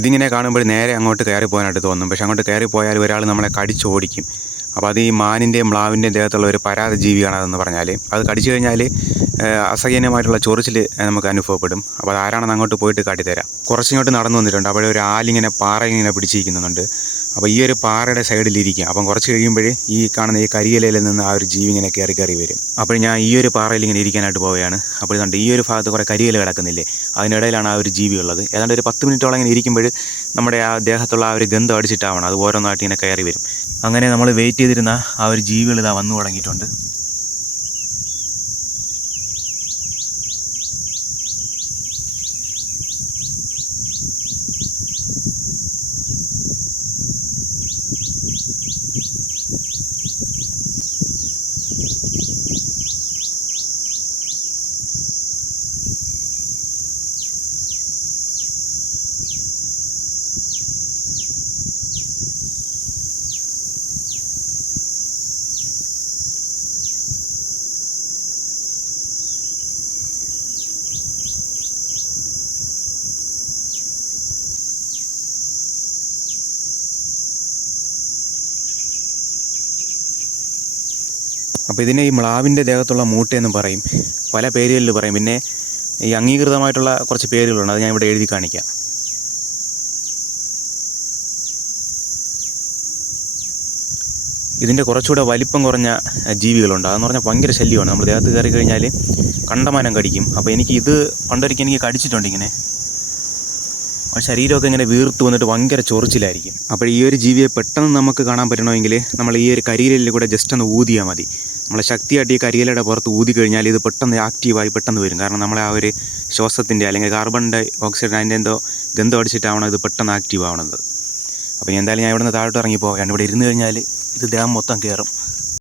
ഇതിങ്ങനെ കാണുമ്പോൾ നേരെ അങ്ങോട്ട് കയറി പോകാനായിട്ട് തോന്നും. പക്ഷെ അങ്ങോട്ട് കയറി പോയാൽ ഒരാൾ നമ്മളെ കടിച്ചോടിക്കും. അപ്പോൾ അത് ഈ മാനിൻ്റെയും മ്ലാവിൻ്റെയും ദേഹത്തുള്ള ഒരു പരാത ജീവിയാണ് അതെന്ന് പറഞ്ഞാൽ. അത് കടിച്ചു കഴിഞ്ഞാൽ അസഹ്യമായിട്ടുള്ള ചൊറിച്ചിൽ നമുക്ക് അനുഭവപ്പെടും. അപ്പോൾ അത് ആരാണെന്ന് അങ്ങോട്ട് പോയിട്ട് കാട്ടിത്തരാം. കുറച്ചിങ്ങോട്ട് നടന്നു വന്നിട്ടുണ്ട്. അവിടെ ഒരു ആലിങ്ങനെ പാറ ഇങ്ങനെ പിടിച്ചിരിക്കുന്നുണ്ട്. അപ്പോൾ ഈ ഒരു പാറയുടെ സൈഡിലിരിക്കുക. അപ്പം കുറച്ച് കഴിയുമ്പോൾ ഈ കാണുന്ന ഈ കരിയിലയിൽ നിന്ന് ആ ഒരു ജീവി ഇങ്ങനെ കയറി വരും. അപ്പോൾ ഞാൻ ഈ ഒരു പാറയിൽ ഇങ്ങനെ ഇരിക്കാനായിട്ട് പോവുകയാണ്. അപ്പോൾ ഇതുണ്ട് ഈ ഒരു ഭാഗത്ത് കുറേ കരിയില കിടക്കുന്നില്ലേ, അതിനിടയിലാണ് ആ ഒരു ജീവി ഉള്ളത്. ഏതാണ്ട് ഒരു 10 മിനിറ്റോളം ഇങ്ങനെ ഇരിക്കുമ്പോൾ നമ്മുടെ ആ ദേഹത്തുള്ള ആ ഒരു ഗന്ധം അടിച്ചിട്ടാവണം അത് ഓരോന്നായിട്ട് ഇങ്ങനെ കയറി വരും. അങ്ങനെ നമ്മൾ വെയിറ്റ് ചെയ്തിരുന്ന ആ ഒരു ജീവികൾ ഇതാ വന്നു തുടങ്ങിയിട്ടുണ്ട്. അപ്പോൾ ഇതിനെ ഈ മ്ലാവിൻ്റെ ദേഹത്തുള്ള മൂട്ടയെന്ന് പറയും, പല പേരുകളിൽ പറയും. പിന്നെ ഈ അംഗീകൃതമായിട്ടുള്ള കുറച്ച് പേരുകളുണ്ട്, അത് ഞാൻ ഇവിടെ എഴുതി കാണിക്കാം. ഇതിൻ്റെ കുറച്ചുകൂടെ വലിപ്പം കുറഞ്ഞ ജീവികളുണ്ട്. അതെന്ന് പറഞ്ഞാൽ ഭയങ്കര ശല്യമാണ്. നമ്മൾ ദേഹത്ത് കയറി കഴിഞ്ഞാൽ കണ്ടമാനം കടിക്കും. അപ്പോൾ ഇത് പണ്ടൊരിക്കൽ എനിക്ക് കടിച്ചിട്ടുണ്ട്. ഇങ്ങനെ ശരീരമൊക്കെ ഇങ്ങനെ വീർത്ത് വന്നിട്ട് ഭയങ്കര ചൊറിച്ചിലായിരിക്കും. അപ്പോൾ ഈ ഒരു ജീവിയെ പെട്ടെന്ന് നമുക്ക് കാണാൻ പറ്റണമെങ്കിൽ നമ്മൾ ഈ ഒരു കരിയിലയിൽ കൂടെ ജസ്റ്റ് ഒന്ന് ഊതിയാൽ മതി. നമ്മളെ ശക്തിയായിട്ട് ഈ കരിയിലയുടെ പുറത്ത് ഊതി കഴിഞ്ഞാൽ ഇത് പെട്ടെന്ന് ആക്റ്റീവായി പെട്ടെന്ന് വരും. കാരണം നമ്മളെ ആ ഒരു ശ്വാസത്തിൻ്റെ അല്ലെങ്കിൽ കാർബൺ ഡൈ ഓക്സൈഡ് അതിൻ്റെ എന്തോ ഗന്ധം അടിച്ചിട്ടാവണം ഇത് പെട്ടെന്ന് ആക്റ്റീവ് ആവണത്. അപ്പോൾ എന്തായാലും ഞാൻ ഇവിടെ നിന്ന് താഴോട്ട് ഇറങ്ങിപ്പോൾ ഇവിടെ ഇരുന്ന് കഴിഞ്ഞാൽ ഇത് ദേഹം മൊത്തം കയറും.